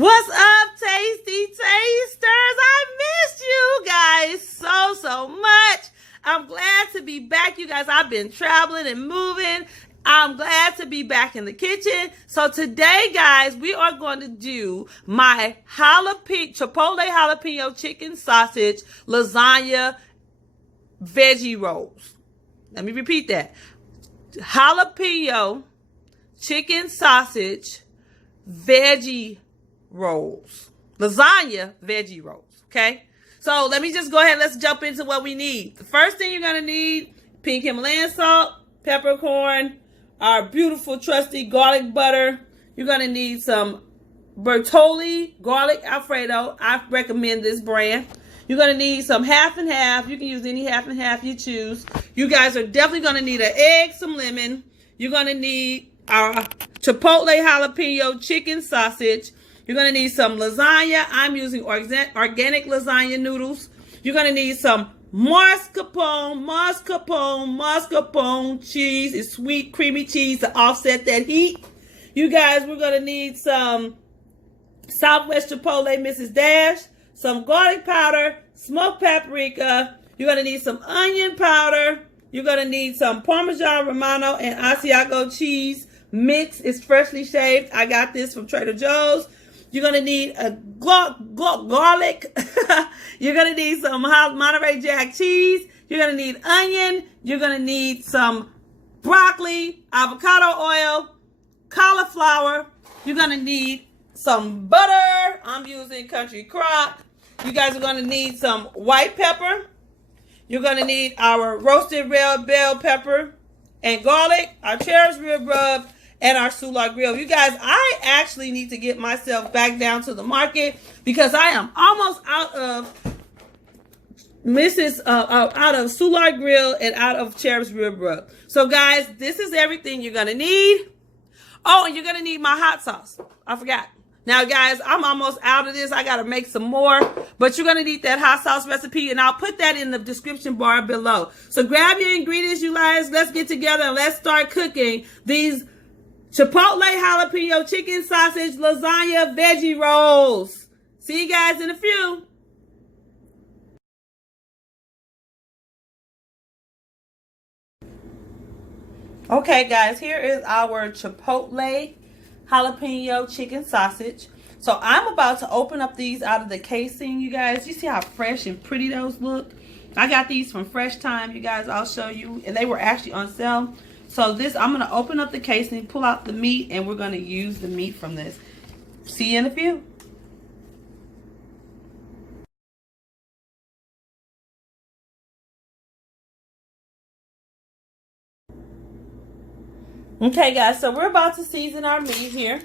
What's up, Tasty Tasters? I missed you guys so much. I'm glad to be back, you guys. I've been traveling and moving. I'm glad to be back in the kitchen. So today, guys, we are going to do my Chipotle Jalapeno chicken sausage lasagna veggie rolls. Let me repeat that. Jalapeno chicken sausage veggie rolls. Lasagna veggie rolls. Okay? So let me just go ahead. Let's jump into what we need. The first thing you're going to need, pink Himalayan salt, peppercorn, our beautiful trusty garlic butter. You're going to need some Bertolli garlic Alfredo. I recommend this brand. You're going to need some half and half. You can use any half and half you choose. You guys are definitely going to need an egg, some lemon. You're going to need our Chipotle Jalapeno chicken sausage. You're going to need some lasagna. I'm using organic lasagna noodles. You're going to need some mascarpone cheese. It's sweet, creamy cheese to offset that heat. You guys, we're going to need some Southwest Chipotle Mrs. Dash, some garlic powder, smoked paprika. You're going to need some onion powder. You're going to need some Parmesan Romano and Asiago cheese mix. It's freshly shaved. I got this from Trader Joe's. You're going to need a garlic. You're going to need some Monterey Jack cheese. You're going to need onion. You're going to need some broccoli, avocado oil, cauliflower. You're going to need some butter. I'm using Country Crock. You guys are going to need some white pepper. You're going to need our roasted red bell pepper and garlic, our cherries rib rub, and our Soulard grill. You guys, I actually need to get myself back down to the market because I am almost out of Soulard grill and out of cherries rib rub. So guys, this is everything you're gonna need. Oh, and you're gonna need my hot sauce. I forgot. Now guys, I'm almost out of this. I gotta make some more, but you're gonna need that hot sauce recipe, and I'll put that in the description bar below. So grab your ingredients, you guys. Let's get together and let's start cooking these Chipotle Jalapeno chicken sausage lasagna veggie rolls. See you guys in a few. Okay, guys, here is our Chipotle Jalapeno chicken sausage. So I'm about to open up these out of the casing, you guys. You see how fresh and pretty those look? I got these from Fresh Time, you guys. I'll show you. And they were actually on sale. So this, I'm going to open up the casing, pull out the meat, and we're going to use the meat from this. See you in a few. Okay, guys, so we're about to season our meat here.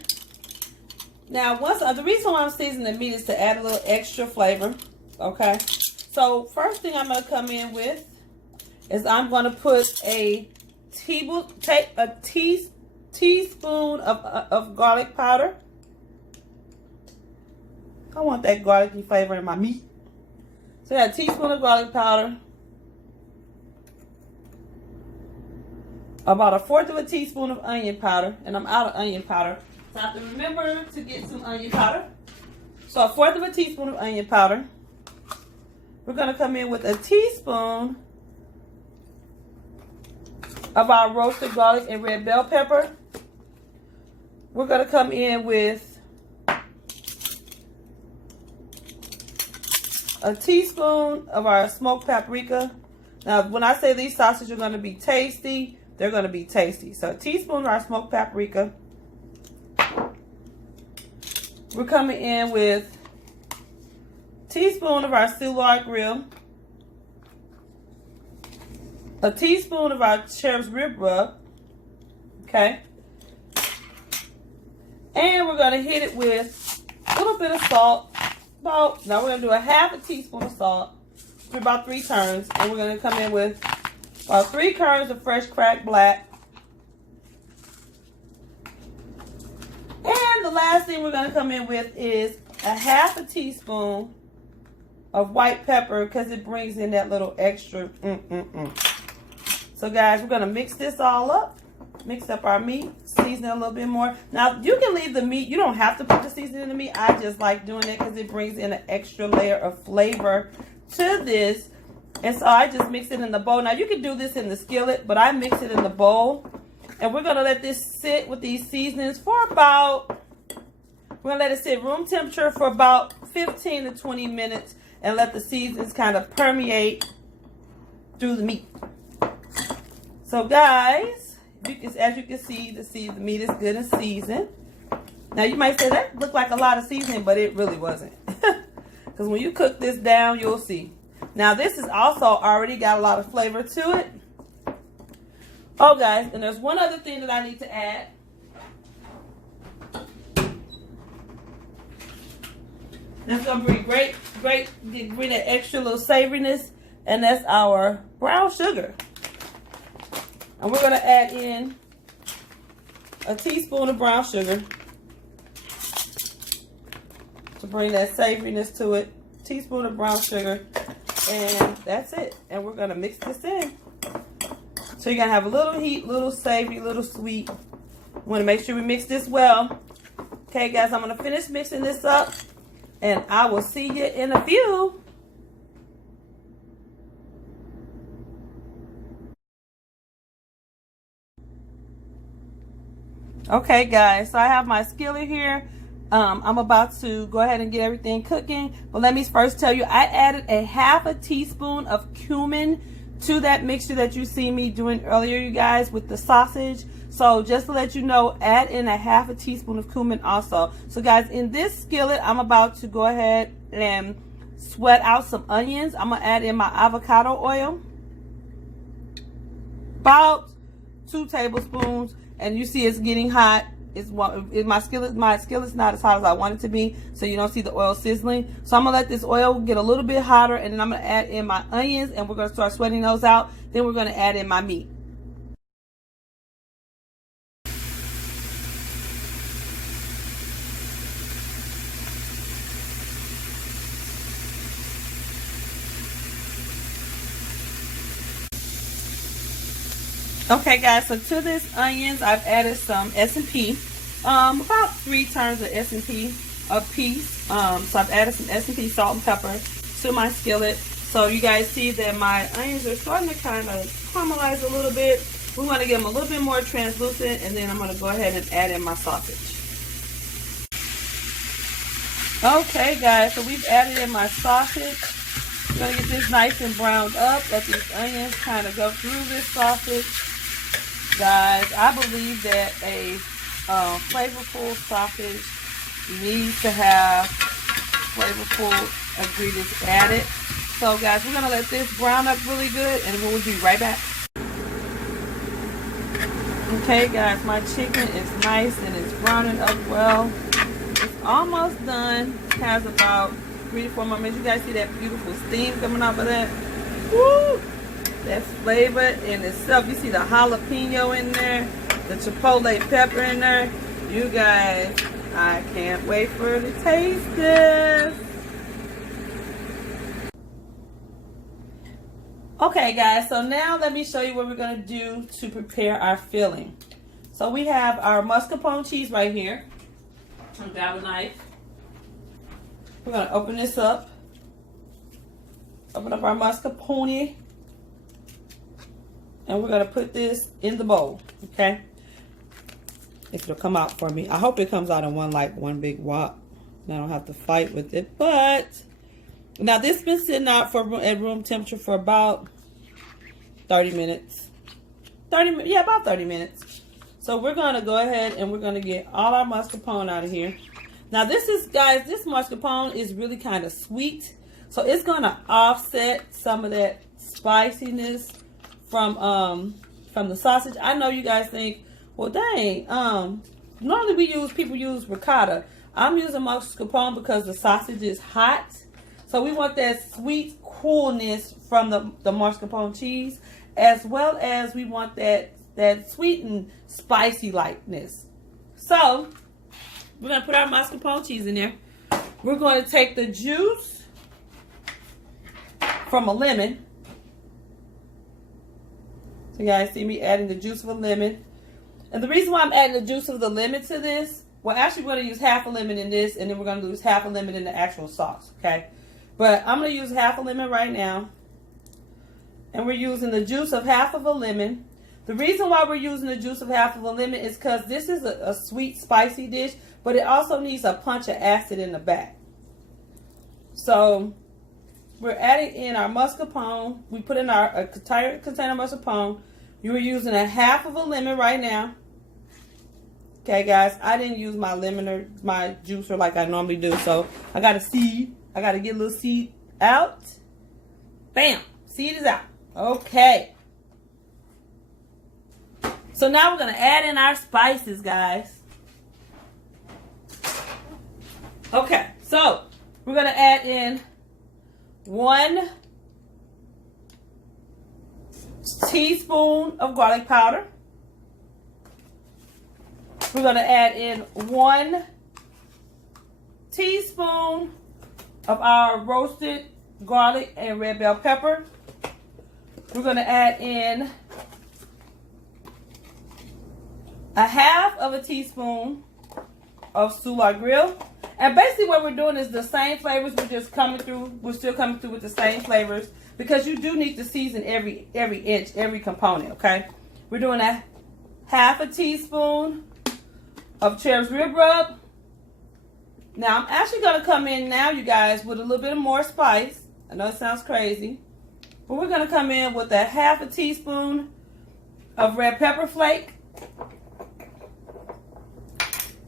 Now, the reason why I'm seasoning the meat is to add a little extra flavor, okay? So first thing I'm going to come in with is I'm going to put a teaspoon of garlic powder. I want that garlicky flavor in my meat. So a teaspoon of garlic powder. About 1/4 of a teaspoon of onion powder. And I'm out of onion powder. So I have to remember to get some onion powder. So 1/4 of a teaspoon of onion powder. We're going to come in with a teaspoon of our roasted garlic and red bell pepper. We're going to come in with a teaspoon of our smoked paprika. Now, when I say these sausages are going to be tasty, they're going to be tasty. So a teaspoon of our smoked paprika. We're coming in with a teaspoon of our Soulard grill. A teaspoon of our cherries rib rub. Okay. And we're going to hit it with a little bit of salt. Now we're going to do a 1/2 teaspoon of salt for about 3 turns. And we're going to come in with about 3 kernels of fresh cracked black. And the last thing we're going to come in with is a 1/2 teaspoon of white pepper because it brings in that little extra. So guys, we're going to mix this all up. mix up our meat, season it a little bit more. Now, you can leave the meat. You don't have to put the seasoning in the meat. I just like doing it because it brings in an extra layer of flavor to this. And so I just mix it in the bowl. Now, you can do this in the skillet, but I mix it in the bowl. And we're going to let this sit with these seasonings for about, we're going to let it sit room temperature for about 15 to 20 minutes and let the seasonings kind of permeate through the meat. So, guys, as you can see, the meat is good and seasoned. Now, you might say that looked like a lot of seasoning, but it really wasn't. Because when you cook this down, you'll see. Now, this is also already got a lot of flavor to it. Oh, guys, and there's one other thing that I need to add. That's going to bring bring that extra little savoriness, and that's our brown sugar. And we're going to add in a teaspoon of brown sugar to bring that savoriness to it. Teaspoon of brown sugar, and that's it. And we're going to mix this in. So you're going to have a little heat, little savory, little sweet. We want to make sure we mix this well. Okay, guys, I'm going to finish mixing this up, and I will see you in a few. Okay, guys, so I have my skillet here. I'm about to go ahead and get everything cooking. But let me first tell you, I added a half a teaspoon of cumin to that mixture that you see me doing earlier, you guys, with the sausage. So just to let you know, add in a half a teaspoon of cumin also. So guys, in this skillet, I'm about to go ahead and sweat out some onions. I'm going to add in my avocado oil. About 2 tablespoons. And you see it's getting hot. My skillet's not as hot as I want it to be, so you don't see the oil sizzling. So I'm gonna let this oil get a little bit hotter, and then I'm gonna add in my onions, and we're gonna start sweating those out. Then we're gonna add in my meat. Okay, guys, so to this onions, I've added some S&P, about 3 turns of S&P a piece. So I've added some S&P salt and pepper to my skillet. So you guys see that my onions are starting to kind of caramelize a little bit. We want to get them a little bit more translucent, and then I'm going to go ahead and add in my sausage. Okay, guys, so we've added in my sausage. I'm going to get this nice and browned up. Let these onions kind of go through this sausage. Guys, I believe that a flavorful sausage needs to have flavorful ingredients added. So, guys, we're going to let this brown up really good, and we'll be right back. Okay, guys, my chicken is nice and it's browning up well. It's almost done. It has about 3 to 4 more minutes. You guys see that beautiful steam coming off of that? Woo! That's flavor in itself. You see the jalapeno in there, the chipotle pepper in there. You guys, I can't wait for to taste this. Okay, guys, so now let me show you what we're going to do to prepare our filling. So we have our mascarpone cheese right here. I'm grab a knife. We're going to open this up. Open up our mascarpone. And we're going to put this in the bowl, okay? If it'll come out for me. I hope it comes out in one big wok. I don't have to fight with it. But, now this has been sitting out at room temperature for about 30 minutes. About 30 minutes. So we're going to go ahead and we're going to get all our mascarpone out of here. Now this is, guys, this mascarpone is really kind of sweet. So it's going to offset some of that spiciness from the sausage. I know you guys think, well, dang, normally people use ricotta. I'm using mascarpone because the sausage is hot. So we want that sweet coolness from the mascarpone cheese, as well as we want that sweet and spicy lightness. So we're going to put our mascarpone cheese in there. We're going to take the juice from a lemon. So you guys see me adding the juice of a lemon. And the reason why I'm adding the juice of the lemon to this, well, actually we're going to use half a lemon in this, and then we're going to use half a lemon in the actual sauce, okay? But I'm going to use half a lemon right now. And we're using the juice of half of a lemon. The reason why we're using the juice of half of a lemon is because this is a sweet, spicy dish, but it also needs a punch of acid in the back. So we're adding in our mascarpone. We put in our entire container of mascarpone. You are using a half of a lemon right now. Okay, guys, I didn't use my lemon or my juicer like I normally do, so I got a seed. I got to get a little seed out. Bam, seed is out. Okay. So now we're going to add in our spices, guys. Okay, so we're going to add in 1 teaspoon of garlic powder. We're going to add in 1 teaspoon of our roasted garlic and red bell pepper. We're going to add in 1/2 teaspoon of Soulard Grill. And basically what we're doing is the same flavors. We're just coming through. We're still coming through with the same flavors because you do need to season every inch, every component, okay? We're doing 1/2 teaspoon of Cherub's Rib Rub. Now, I'm actually going to come in now, you guys, with a little bit more spice. I know it sounds crazy. But we're going to come in with 1/2 teaspoon of red pepper flake.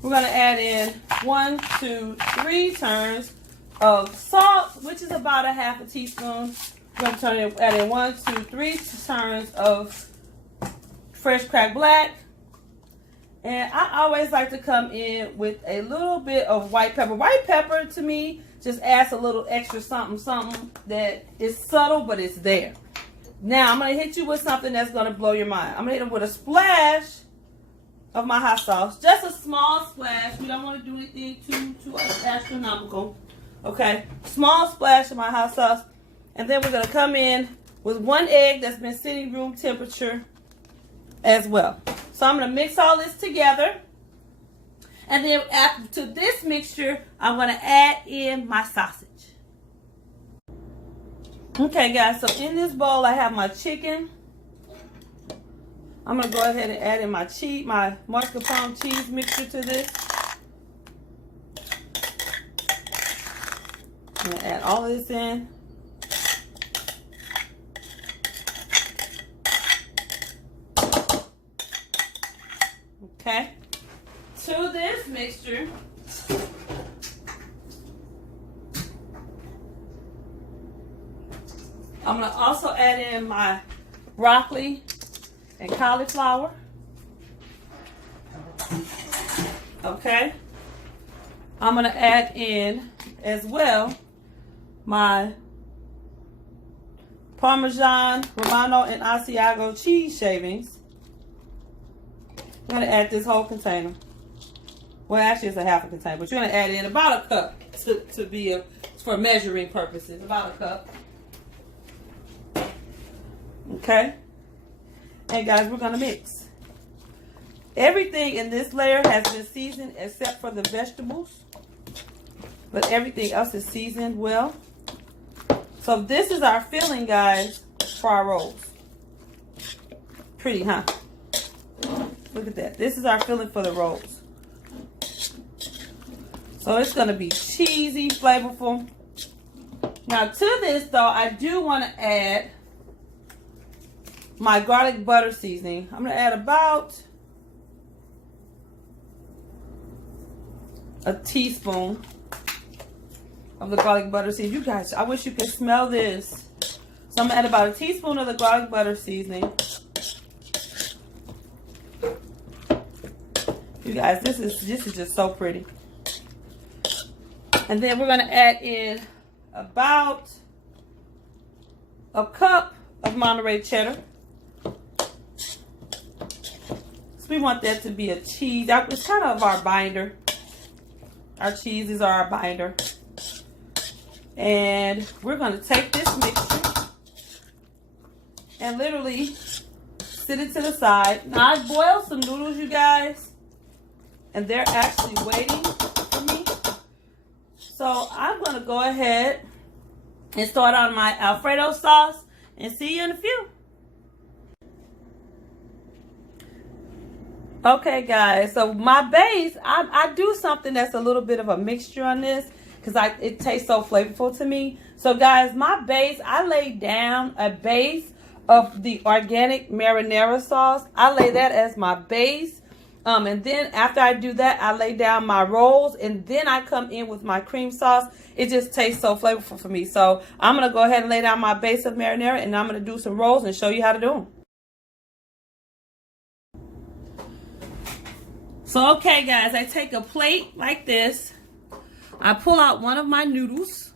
We're going to add in 1, 2, 3 turns of salt, which is about 1/2 teaspoon. We're going to add in 1, 2, 3 turns of fresh cracked black. And I always like to come in with a little bit of white pepper. White pepper, to me, just adds a little extra something that is subtle, but it's there. Now, I'm going to hit you with something that's going to blow your mind. I'm going to hit it with a splash of my hot sauce. Just a small splash. We don't want to do anything too astronomical. Okay? Small splash of my hot sauce. And then we're going to come in with 1 egg that's been sitting room temperature as well. So I'm going to mix all this together. And then to this mixture, I'm going to add in my sausage. Okay, guys, so in this bowl, I have my chicken. I'm going to go ahead and add in my mascarpone cheese mixture to this. I'm going to add all of this in. Okay. To this mixture, I'm going to also add in my broccoli and cauliflower. Okay. I'm going to add in as well my Parmesan, Romano, and Asiago cheese shavings. I'm going to add this whole container. Well, actually, it's 1/2 container, but you're going to add in about 1 cup for measuring purposes. About 1 cup. Okay. And guys, we're going to mix. Everything in this layer has been seasoned except for the vegetables. But everything else is seasoned well. So this is our filling, guys, for our rolls. Pretty, huh? Look at that. This is our filling for the rolls. So it's going to be cheesy, flavorful. Now to this, though, I do want to add my garlic butter seasoning. I'm going to add about a teaspoon of the garlic butter seasoning. You guys, I wish you could smell this. So I'm going to add about a teaspoon of the garlic butter seasoning. You guys, this is just so pretty. And then we're going to add in about a cup of Monterey cheddar. So we want that to be a cheese. It's kind of our binder. Our cheeses are our binder. And we're going to take this mixture and literally sit it to the side. Now I boiled some noodles, you guys, and they're actually waiting for me. So I'm gonna go ahead and start on my Alfredo sauce and see you in a few. Okay guys, so my base, I do something that's a little bit of a mixture on this because it tastes so flavorful to me. So guys, my base, I laid down a base of the organic marinara sauce. I lay that as my base. And then after I do that, I lay down my rolls, and then I come in with my cream sauce. It just tastes so flavorful for me. So I'm going to go ahead and lay down my base of marinara, and I'm going to do some rolls and show you how to do them. So, okay, guys, I take a plate like this. I pull out one of my noodles.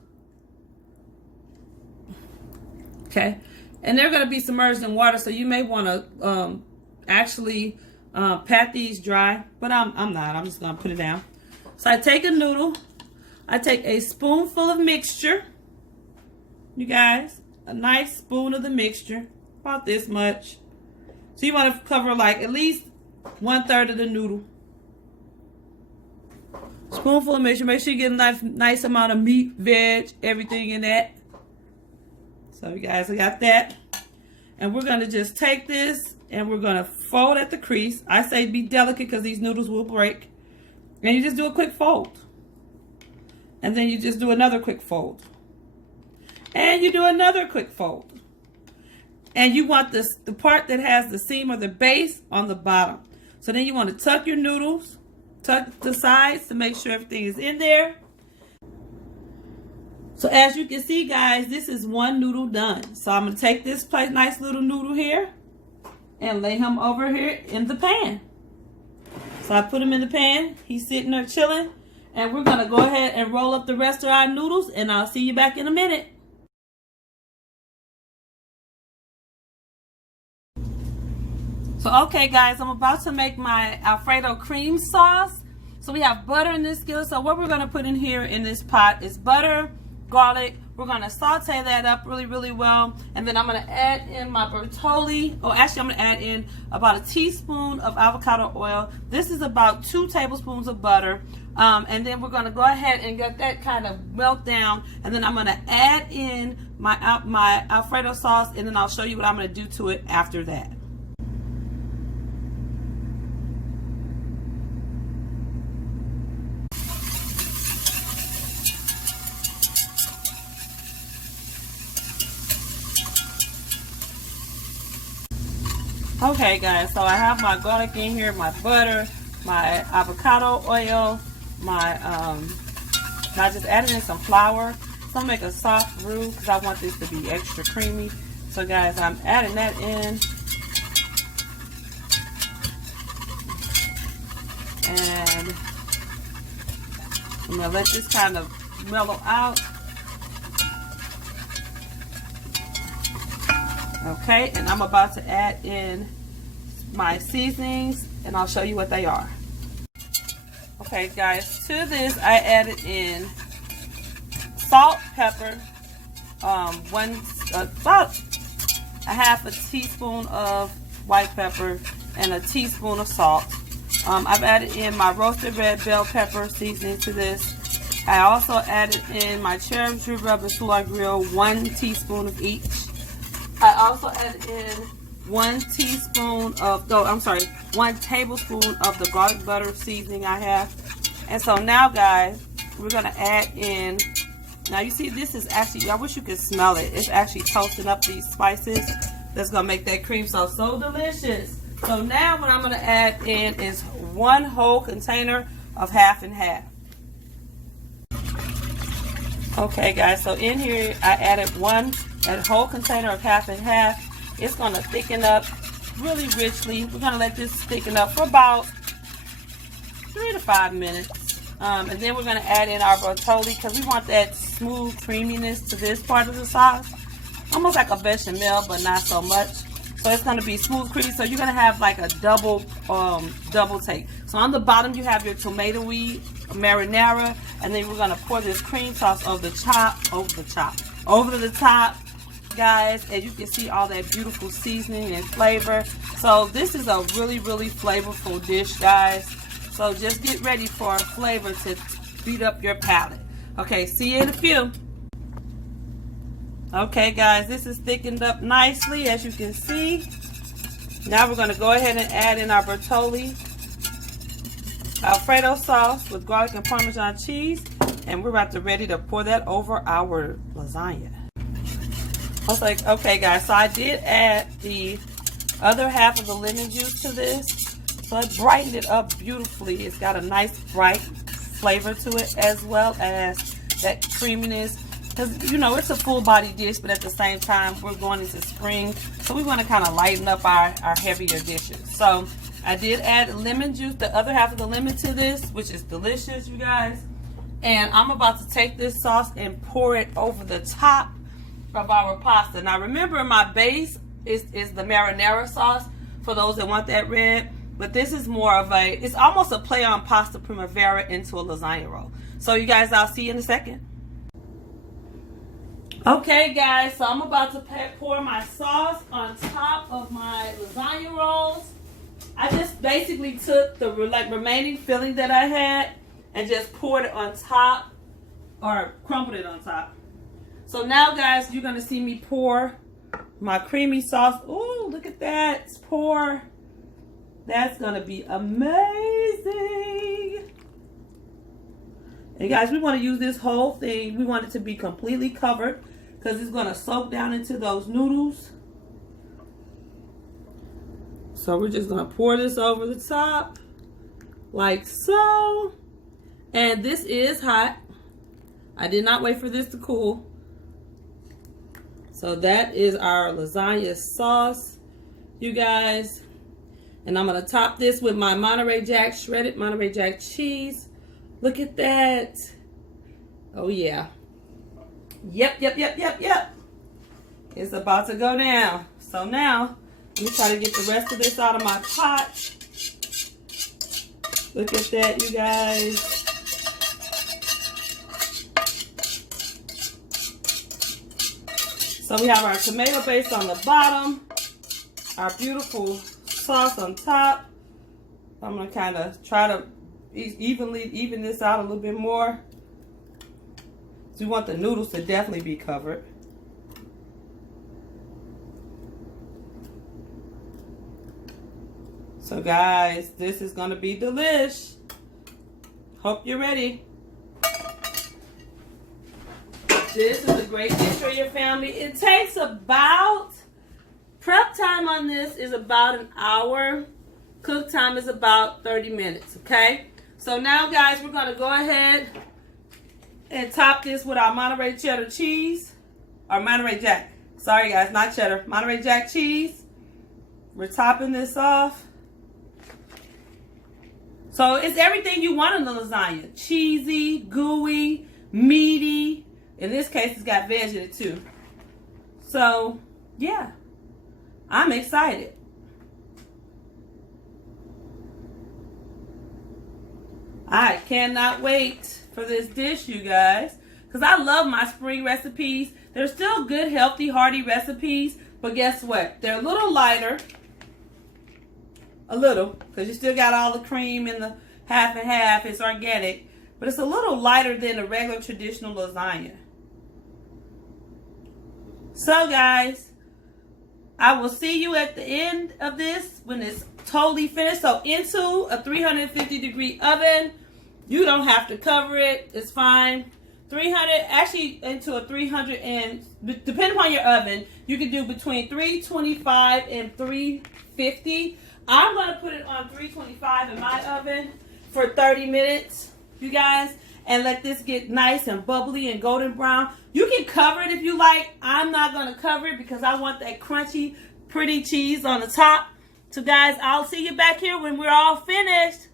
Okay. And they're going to be submerged in water, so you may want to actually pat these dry. But I'm not. I'm just going to put it down. So I take a noodle. I take a spoonful of mixture. You guys, a nice spoon of the mixture. About this much. So you want to cover like at least 1/3 of the noodle. Spoonful of mixture. Make sure you get a nice amount of meat, veg, everything in that. So you guys, I got that. And we're going to just take this and we're going to fold at the crease. I say be delicate because these noodles will break. And you just do a quick fold. And then you just do another quick fold. And you do another quick fold. And you want the part that has the seam or the base on the bottom. So then you want to tuck your noodles. Tuck the sides to make sure everything is in there. So as you can see, guys, this is one noodle done. So I'm going to take this nice little noodle here and lay him over here in the pan. So I put him in the pan. He's sitting there chilling. And we're going to go ahead and roll up the rest of our noodles, and I'll see you back in a minute. So, okay, guys, I'm about to make my Alfredo cream sauce. So we have butter in this skillet. So what we're going to put in here in this pot is butter, garlic. We're going to saute that up really, really well. And then I'm going to add in my Bertolli. Oh, actually, I'm going to add in about a teaspoon of avocado oil. This is about 2 tablespoons of butter. And then we're going to go ahead and get that kind of melt down. And then I'm going to add in my Alfredo sauce. And then I'll show you what I'm going to do to it after that. Okay guys, so I have my garlic in here, my butter, my avocado oil, I just added in some flour. So I'm gonna make a soft roux because I want this to be extra creamy. So guys, I'm adding that in. And I'm gonna let this kind of mellow out. Okay, and I'm about to add in my seasonings, and I'll show you what they are. Okay, guys, to this I added in salt, pepper, about a half a teaspoon of white pepper and a teaspoon of salt. I've added in my roasted red bell pepper seasoning to this. I also added in my cherry rub and sour grill, 1 teaspoon of each. I also added in 1 tablespoon of the garlic butter seasoning I have. And so now, guys, we're going to add in, now you see this is actually, I wish you could smell it. It's actually toasting up these spices. That's going to make that cream sauce so delicious. So now what I'm going to add in is 1 whole container of half and half. Okay, guys, so in here I added a whole container of half and half. It's going to thicken up really richly. We're going to let this thicken up for about 3 to 5 minutes. And then we're going to add in our Bertolli because we want that smooth creaminess to this part of the sauce. Almost like a bechamel, but not so much. So it's going to be smooth creamy. So you're going to have like a double take. So on the bottom you have your tomatoey marinara, and then we're going to pour this cream sauce over the top. guys, and you can see all that beautiful seasoning and flavor. So this is a really, really flavorful dish, guys. So just get ready for a flavor to beat up your palate. Okay, see you in a few. Okay, guys, this is thickened up nicely, as you can see. Now we're going to go ahead and add in our Bertolli Alfredo sauce with garlic and Parmesan cheese, and we're about to ready to pour that over our lasagna. I was like, okay, guys, so I did add the other half of the lemon juice to this, so it brightened it up beautifully. It's got a nice bright flavor to it, as well as that creaminess. Because, you know, it's a full body dish, but at the same time, we're going into spring, so we want to kind of lighten up our heavier dishes. So I did add lemon juice, the other half of the lemon, to this, which is delicious, you guys. And I'm about to take this sauce and pour it over the top of our pasta. Now remember, my base is the marinara sauce, for those that want that red. But this is more of it's almost a play on pasta primavera into a lasagna roll. So you guys, I'll see you in a second. Okay, guys, so I'm about to pour my sauce on top of my lasagna rolls. I just basically took the remaining filling that I had and just poured it on top, or crumbled it on top. So now, guys, you're going to see me pour my creamy sauce. Ooh, look at that. Pour. That's going to be amazing. And guys, we want to use this whole thing. We want it to be completely covered, because it's going to soak down into those noodles. So we're just going to pour this over the top, like so. And this is hot. I did not wait for this to cool. So that is our lasagna sauce, you guys. And I'm going to top this with my Monterey Jack, shredded Monterey Jack cheese. Look at that. Oh, yeah. Yep. It's about to go down. So now, let me try to get the rest of this out of my pot. Look at that, you guys. So we have our tomato base on the bottom, our beautiful sauce on top. I'm going to kind of try to even this out a little bit more. So we want the noodles to definitely be covered. So guys, this is going to be delish. Hope you're ready. This is a great dish for your family. It takes about, prep time on this is about an hour. Cook time is about 30 minutes, okay? So now, guys, we're going to go ahead and top this with our Monterey cheddar cheese. Or Monterey Jack. Sorry, guys, not cheddar. Monterey Jack cheese. We're topping this off. So it's everything you want in the lasagna. Cheesy, gooey, meaty. In this case, it's got veg in it too. So, yeah. I'm excited. I cannot wait for this dish, you guys. Because I love my spring recipes. They're still good, healthy, hearty recipes. But guess what? They're a little lighter. A little, because you still got all the cream in the half and half. It's organic, but it's a little lighter than a regular traditional lasagna. So guys, I will see you at the end of this when it's totally finished. So into a 350-degree oven. You don't have to cover it. It's fine. 300, actually into a 300, and depending upon your oven, you can do between 325 and 350. I'm going to put it on 325 in my oven for 30 minutes, you guys, and let this get nice and bubbly and golden brown. You can cover it if you like. I'm not going to cover it because I want that crunchy, pretty cheese on the top. So, guys, I'll see you back here when we're all finished.